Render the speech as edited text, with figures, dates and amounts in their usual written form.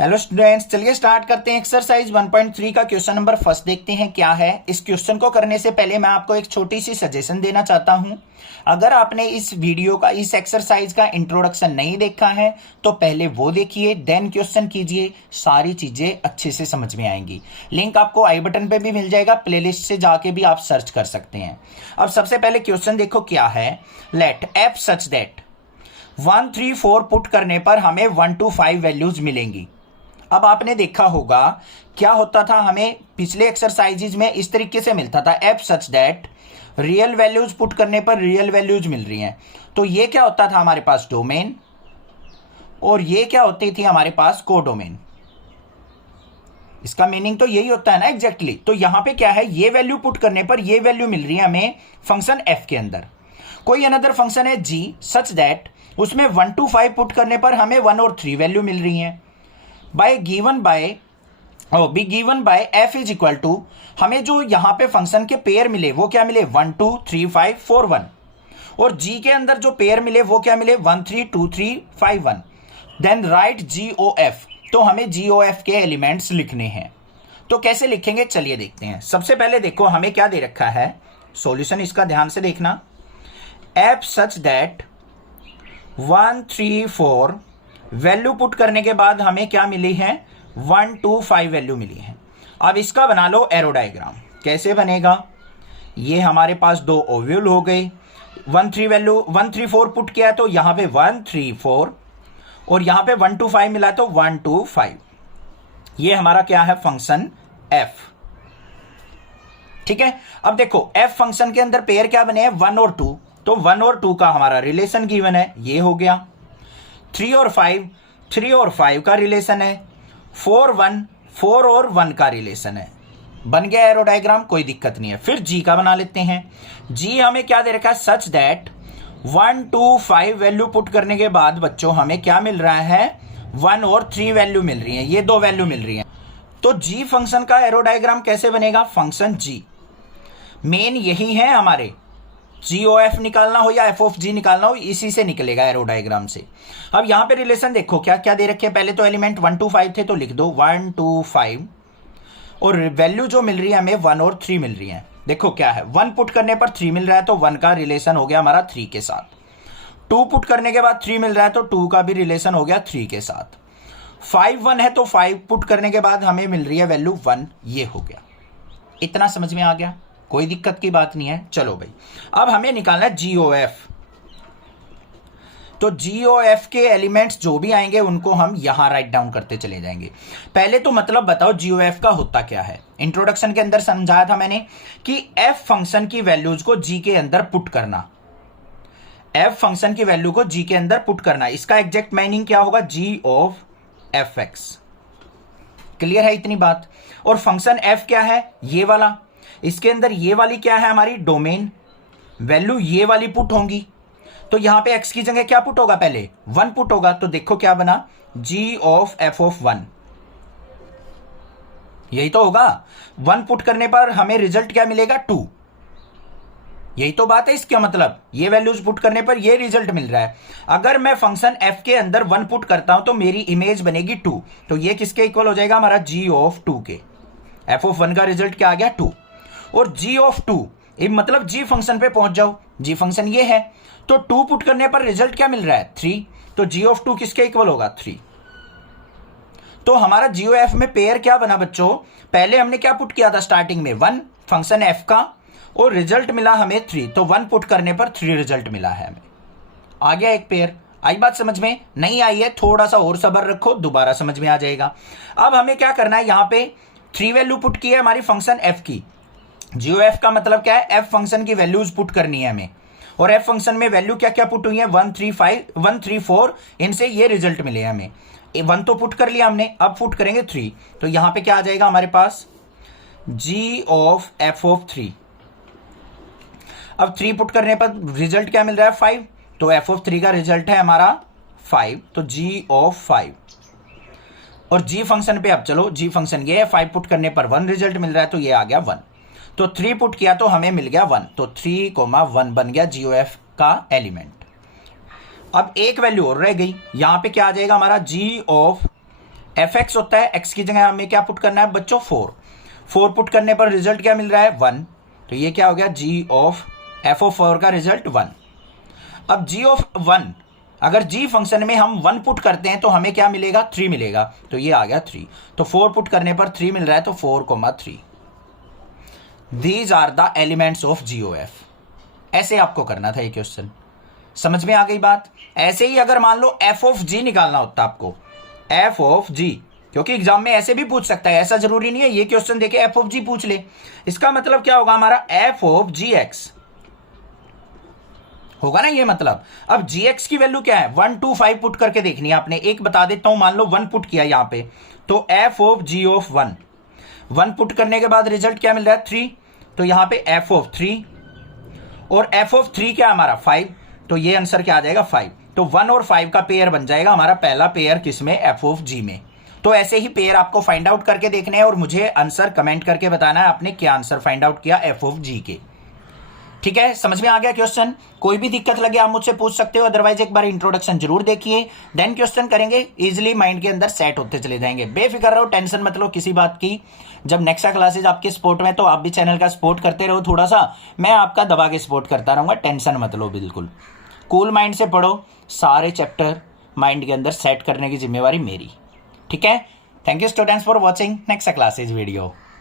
Hello students, चलिए start करते हैं। एक्सरसाइज 1.3 का क्वेश्चन नंबर फर्स्ट देखते हैं क्या है। इस क्वेश्चन को करने से पहले मैं आपको एक छोटी सी सजेशन देना चाहता हूं। अगर आपने इस वीडियो का, इस एक्सरसाइज का इंट्रोडक्शन नहीं देखा है तो पहले वो देखिए, देन क्वेश्चन कीजिए। सारी चीजें अच्छे से समझ में आएंगी। लिंक आपको आई बटन पे भी मिल जाएगा, प्लेलिस्ट से जाके भी आप सर्च कर सकते हैं। अब सबसे पहले क्वेश्चन देखो क्या है। Let F such that 1, 3, 4 put करने पर हमें 1 to 5 वैल्यूज मिलेंगी। अब आपने देखा होगा क्या होता था, हमें पिछले एक्सरसाइजेज में इस तरीके से मिलता था F such that real values put करने पर रियल वैल्यूज मिल रही हैं। तो ये क्या होता था हमारे पास डोमेन, और ये क्या होती थी हमारे पास कोडोमेन। इसका मीनिंग तो यही होता है ना एग्जैक्टली। तो यहां पे क्या है, ये वैल्यू पुट करने पर ये वैल्यू मिल रही है हमें फंक्शन एफ के अंदर। कोई अनदर फंक्शन है जी सच दैट, उसमें 1 to 5 पुट करने पर हमें 1 और 3 वैल्यू मिल रही है। B given by F is equal to, हमें जो यहां पे फंक्शन के पेयर मिले वो क्या मिले 1 2 3 5 4 1, और जी के अंदर जो पेयर मिले वो क्या मिले 1 3 2 3 5 1। देन राइट जी ओ एफ, तो हमें जी ओ एफ के एलिमेंट्स लिखने हैं। तो कैसे लिखेंगे चलिए देखते हैं। सबसे पहले देखो हमें क्या दे रखा है, सॉल्यूशन इसका ध्यान से देखना। F such that 1 3 4 value put करने के बाद हमें क्या मिली है 1 to 5 वैल्यू मिली है। अब इसका बना लो एरो डायग्राम। कैसे बनेगा, ये हमारे पास दो ओव्यूल हो गए। 1 3 4 पुट किया तो यहां पे 1 3 4, और यहां पे 1 to 5 मिला तो 1 to 5। ये हमारा क्या है फंक्शन एफ। ठीक है, अब देखो एफ फंक्शन के अंदर पेयर क्या बने हैं 1 और 2, तो 1 और 2 का हमारा रिलेशन गिवन है, ये हो गया। 3 और 5 का रिलेशन है। 4 और 1 का रिलेशन है। बन गया एरो डायग्राम, कोई दिक्कत नहीं है। फिर जी का बना लेते हैं। जी हमें क्या दे रखा है सच दैट 1 to 5 वैल्यू पुट करने के बाद बच्चों हमें क्या मिल रहा है 1 और 3 वैल्यू मिल रही है, ये दो वैल्यू मिल रही है। तो जी फंक्शन का एरो डायग्राम कैसे बनेगा, फंक्शन जी मेन यही है हमारे। जी ओ एफ निकालना हो या एफ ऑफ जी निकालना हो, इसी से निकलेगा एरो डायग्राम से। अब यहां पे रिलेशन देखो क्या क्या दे रखे हैं। पहले तो एलिमेंट 1 to 5 थे तो लिख दो 1 to 5, और वैल्यू जो मिल रही है हमें 1 और 3 मिल रही है। देखो क्या है 1 पुट करने पर 3 मिल रहा है तो 1 का रिलेशन हो गया हमारा 3 के साथ। 2 पुट करने के बाद 3 मिल रहा है तो 2 का भी रिलेशन हो गया 3 के साथ। 5 1 है तो 5 पुट करने के बाद हमें मिल रही है वैल्यू 1, ये हो गया। इतना समझ में आ गया, कोई दिक्कत की बात नहीं है। चलो भाई, अब हमें निकालना है जीओएफ। तो जीओएफ के एलिमेंट्स जो भी आएंगे उनको हम यहां राइट डाउन करते चले जाएंगे। पहले तो मतलब बताओ जीओएफ का होता क्या है। इंट्रोडक्शन के अंदर समझाया था मैंने कि एफ फंक्शन की वैल्यूज को जी के अंदर पुट करना। एफ फंक्शन की वैल्यू को जी के अंदर पुट करना, इसका एग्जैक्ट मीनिंग क्या होगा, जी ऑफ एफ एक्स। क्लियर है इतनी बात। और फंक्शन एफ क्या है, ये वाला। इसके अंदर ये वाली क्या है हमारी डोमेन, वैल्यू ये वाली पुट होंगी। तो यहां पे x की जगह क्या पुट होगा, पहले 1 पुट होगा। तो देखो क्या बना, g ऑफ f ऑफ 1, यही तो होगा। 1 पुट करने पर हमें रिजल्ट क्या मिलेगा 2, यही तो बात है। इसका मतलब ये वैल्यूज पुट करने पर ये रिजल्ट मिल रहा है। अगर मैं फंक्शन f के अंदर 1 पुट करता हूं तो मेरी इमेज बनेगी 2, तो ये किसके इक्वल हो जाएगा हमारा g ऑफ 2 के। f ऑफ 1 का रिजल्ट क्या आ गया 2, और g ऑफ 2 मतलब g फंक्शन पे पहुंच जाओ। g फंक्शन ये है, तो 2 पुट करने पर रिजल्ट क्या मिल रहा है 3, तो g ऑफ 2 किसके इक्वल होगा 3। तो हमारा GOF में पेयर क्या बना बच्चों, पहले हमने क्या पुट किया था स्टार्टिंग में 1 फंक्शन f का, और रिजल्ट मिला हमें 3, तो 1 पुट करने पर 3 रिजल्ट मिला है हमें। आ गया एक पेयर। आई बात समझ में? नहीं आई है थोड़ा सा और सब्र रखो, दोबारा समझ में आ जाएगा। अब हमें क्या करना है, यहां पे 3 वैल्यू पुट की है हमारी फंक्शन f की। जीओएफ का मतलब क्या है, एफ फंक्शन की वैल्यूज पुट करनी है हमें, और एफ फंक्शन में वैल्यू क्या क्या पुट हुई है 1 3 4, इनसे ये रिजल्ट मिले हमें। 1 तो पुट कर लिया हमने, अब पुट करेंगे 3, तो यहां पे क्या आ जाएगा हमारे पास जी ऑफ एफ ऑफ 3। अब 3 पुट करने पर रिजल्ट क्या मिल रहा है 5, तो एफ ऑफ 3 का रिजल्ट है हमारा 5, तो जी ऑफ 5। और जी फंक्शन पे अब चलो, जी फंक्शन ये है, 5 पुट करने पर 1 रिजल्ट मिल रहा है, तो ये आ गया 1। तो 3 पुट किया तो हमें मिल गया 1, तो 3,1 बन गया जीओएफ का एलिमेंट। अब एक वैल्यू और रह गई, यहां पे क्या आ जाएगा हमारा g ऑफ एफ एक्स होता है, एक्स की जगह हमें क्या पुट करना है बच्चों 4 पुट करने पर रिजल्ट क्या मिल रहा है 1, तो ये क्या हो गया जी ऑफ एफ ऑफ 4 का रिजल्ट 1। अब जी ऑफ 1, अगर जी फंक्शन में हम 1 पुट करते हैं तो हमें क्या मिलेगा 3 मिलेगा, तो ये आ गया 3, तो 4 पुट करने पर 3 मिल रहा है, तो 4,3। These are the elements of G O F. ऐसे आपको करना था ये क्वेश्चन, समझ में आ गई बात। ऐसे ही अगर मान लो एफ ऑफ जी निकालना होता आपको, एफ ऑफ जी, क्योंकि एग्जाम में ऐसे भी पूछ सकता है, ऐसा जरूरी नहीं है ये क्वेश्चन देके एफ ऑफ जी पूछ ले। इसका मतलब क्या होगा हमारा एफ ऑफ जी एक्स होगा ना ये मतलब। अब जी एक्स की वैल्यू क्या है 1 2 5 पुट करके देखनी है आपने। एक बता देता हूं, मान लो 1 पुट किया यहां पे, तो F of G of 1 put करने के बाद रिजल्ट क्या मिल रहा है 3, तो यहां पे एफ ऑफ 3, और एफ ऑफ 3 क्या हमारा 5, तो ये आंसर क्या आ जाएगा 5। तो 1 और 5 का पेयर बन जाएगा हमारा पहला पेयर किसमें एफ ऑफ जी में। तो ऐसे ही पेयर आपको फाइंड आउट करके देखने हैं और मुझे आंसर कमेंट करके बताना है आपने क्या आंसर फाइंड आउट किया एफ ऑफ जी के। ठीक है, समझ में आ गया क्वेश्चन। कोई भी दिक्कत लगे आप मुझसे पूछ सकते हो, अदरवाइज एक बार इंट्रोडक्शन जरूर देखिए, देन क्वेश्चन करेंगे, इजीली माइंड के अंदर सेट होते चले जाएंगे। बेफिक्र रहो, टेंशन मत लो किसी बात की। जब नेक्स्ट क्लासेज आपके सपोर्ट में, तो आप भी चैनल का सपोर्ट करते रहो थोड़ा सा, मैं आपका दबा के सपोर्ट करता रहूंगा, टेंशन मत लो बिल्कुल। कूल माइंड से पढ़ो, सारे चैप्टर माइंड के अंदर सेट करने की जिम्मेवारी मेरी। ठीक है, thank you students for watching next classes video.